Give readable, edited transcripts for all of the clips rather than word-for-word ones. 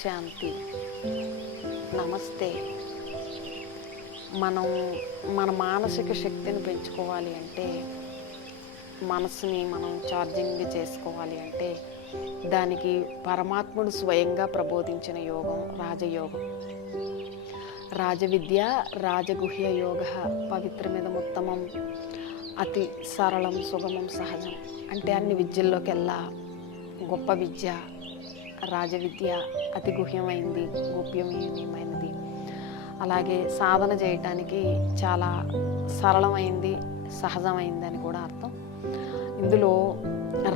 శాంతి. నమస్తే. మనం మన మానసిక శక్తిని పెంచుకోవాలి అంటే, మనసుని మనం ఛార్జింగ్ చేసుకోవాలి అంటే, దానికి పరమాత్ముడు స్వయంగా ప్రబోధించిన యోగం రాజయోగం. రాజవిద్య రాజగుహ్య యోగ పవిత్రమిదముత్తమం అతి సరళం సుగమం సహజం. అంటే అన్ని విద్యల్లోకెల్లా గొప్ప విద్య రాజవిద్య, అతి గుహ్యమైంది, గోప్యమైనది. అలాగే సాధన చేయటానికి చాలా సరళమైంది, సహజమైంది అని కూడా అర్థం. ఇందులో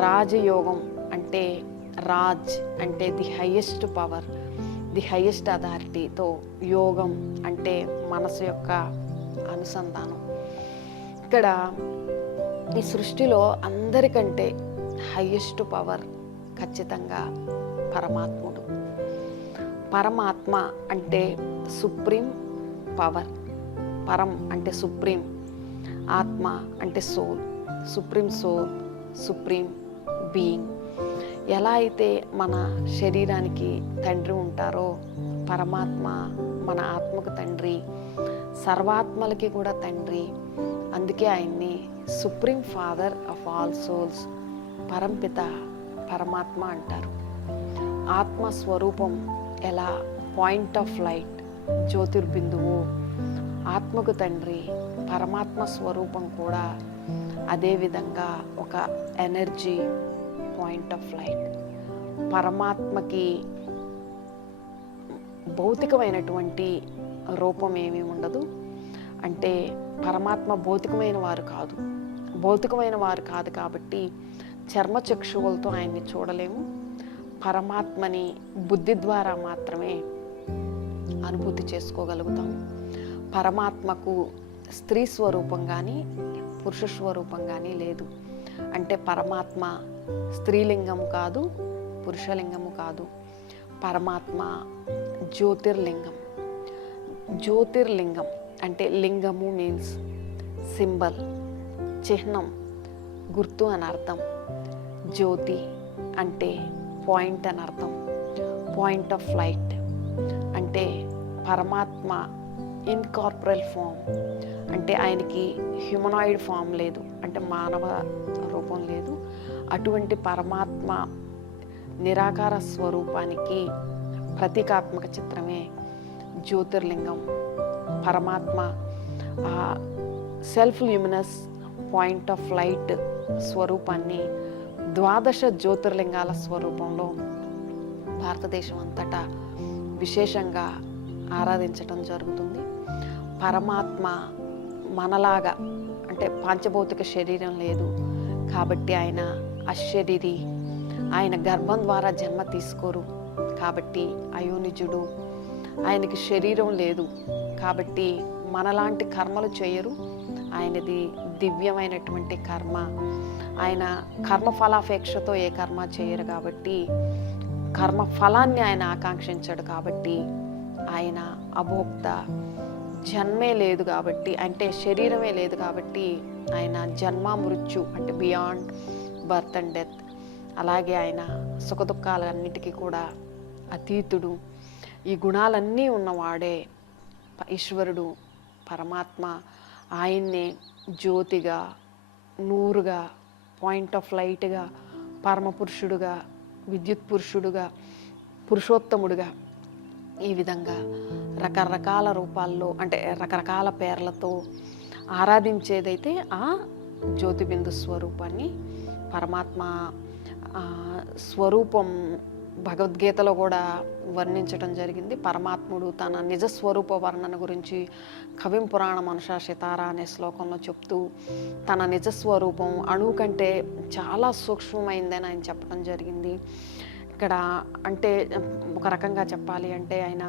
రాజయోగం అంటే, రాజ్ అంటే the highest power, the highest అథారిటీతో, యోగం అంటే మనసు యొక్క అనుసంధానం. ఇక్కడ ఈ సృష్టిలో అందరికంటే హయ్యెస్ట్ పవర్ ఖచ్చితంగా పరమాత్ముడు. పరమాత్మ అంటే సుప్రీం పవర్, పరం అంటే సుప్రీం, ఆత్మ అంటే soul, supreme soul, supreme being. ఎలా అయితే మన శరీరానికి తండ్రి ఉంటారో, పరమాత్మ మన ఆత్మకు తండ్రి, సర్వాత్మలకి కూడా తండ్రి. అందుకే ఆయన్ని supreme father of all souls, పరంపిత పరమాత్మ అంటారు. ఆత్మస్వరూపం ఎలా పాయింట్ ఆఫ్ లైట్, జ్యోతిర్బిందువు, ఆత్మకు తండ్రి, పరమాత్మ స్వరూపం కూడా అదేవిధంగా ఒక ఎనర్జీ, పాయింట్ ఆఫ్ లైట్. పరమాత్మకి భౌతికమైనటువంటి రూపం ఏమీ ఉండదు. అంటే పరమాత్మ భౌతికమైన వారు కాదు కాబట్టి చర్మచక్షువులతో ఆయన్ని చూడలేము. పరమాత్మని బుద్ధి ద్వారా మాత్రమే అనుభూతి చేసుకోగలుగుతాం. పరమాత్మకు స్త్రీ స్వరూపం కానీ పురుష స్వరూపం కానీ లేదు. అంటే పరమాత్మ స్త్రీలింగము కాదు, పురుషలింగము కాదు. పరమాత్మ జ్యోతిర్లింగం. జ్యోతిర్లింగం అంటే లింగము మీన్స్ సింబల్, చిహ్నం, గుర్తు అని అర్థం. జ్యోతి అంటే పాయింట్ అని అర్థం. పాయింట్ ఆఫ్ లైట్ అంటే పరమాత్మ ఇన్కార్పొరల్ ఫామ్. అంటే ఆయనకి హ్యూమనాయిడ్ ఫామ్ లేదు, అంటే మానవ రూపం లేదు. అటువంటి పరమాత్మ నిరాకార స్వరూపానికి ప్రతీకాత్మక చిత్రమే జ్యోతిర్లింగం. పరమాత్మ self luminous point of light స్వరూపాన్ని 12 జ్యోతిర్లింగాల స్వరూపంలో భారతదేశం అంతటా విశేషంగా ఆరాధించటం జరుగుతుంది. పరమాత్మ మనలాగా అంటే పంచభౌతిక శరీరం లేదు కాబట్టి ఆయన అశరీరి. ఆయన గర్భం ద్వారా జన్మ తీసుకోరు కాబట్టి అయోనిజుడు. ఆయనకి శరీరం లేదు కాబట్టి మనలాంటి కర్మలు చేయరు. ఆయనది దివ్యమైనటువంటి కర్మ. ఆయన కర్మఫలాపేక్షతో ఏ కర్మ చేయరు కాబట్టి, కర్మ ఫలాన్ని ఆయన ఆకాంక్షించడు కాబట్టి, ఆయన అభోక్త. జన్మే లేదు కాబట్టి, అంటే శరీరమే లేదు కాబట్టి ఆయన జన్మ మృత్యు అంటే బియాండ్ బర్త్ అండ్ డెత్. అలాగే ఆయన సుఖదుఖాలన్నిటికీ కూడా అతీతుడు. ఈ గుణాలన్నీ ఉన్నవాడే ఈశ్వరుడు పరమాత్మ. ఆయన్నే జ్యోతిగా, నూరుగా, పాయింట్ ఆఫ్ లైట్గా, పరమపురుషుడుగా, విద్యుత్ పురుషుడుగా, పురుషోత్తముడుగా, ఈ విధంగా రకరకాల రూపాల్లో అంటే రకరకాల పేర్లతో ఆరాధించేదైతే ఆ జ్యోతిబిందు స్వరూపాన్ని. పరమాత్మ స్వరూపం భగవద్గీతలో కూడా వర్ణించడం జరిగింది. పరమాత్ముడు తన నిజస్వరూప వర్ణన గురించి కవిం పురాణ మనుషా సితారా అనే శ్లోకంలో చెప్తూ తన నిజస్వరూపం అణువు కంటే చాలా సూక్ష్మమైందని ఆయన చెప్పడం జరిగింది. ఇక్కడ అంటే ఒక రకంగా చెప్పాలి అంటే ఆయన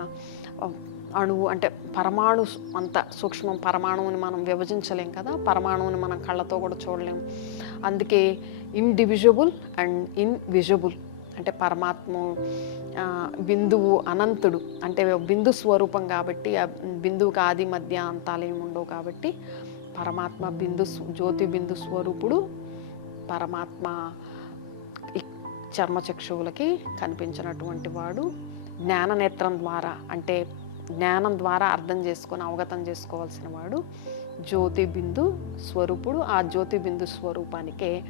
అణువు అంటే పరమాణు అంత సూక్ష్మం. పరమాణువుని మనం విభజించలేం కదా, పరమాణువుని మనం కళ్ళతో కూడా చూడలేం. అందుకే ఇండివిజిబుల్ అండ్ ఇన్విజిబుల్ అంటే పరమాత్మ బిందువు అనంతుడు, అంటే బిందు స్వరూపం కాబట్టి ఆ బిందువుకి ఆది మధ్య అంతాలు ఏమి ఉండవు కాబట్టి పరమాత్మ బిందు జ్యోతి బిందు స్వరూపుడు. పరమాత్మ చర్మచక్షువులకి కనిపించినటువంటి వాడు. జ్ఞాననేత్రం ద్వారా, అంటే జ్ఞానం ద్వారా అర్థం చేసుకొని అవగతం చేసుకోవాల్సిన వాడు జ్యోతి బిందు స్వరూపుడు. ఆ జ్యోతి బిందు స్వరూపానికే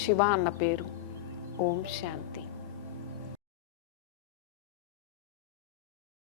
శివ అన్న పేరు. ఓం శాంతి.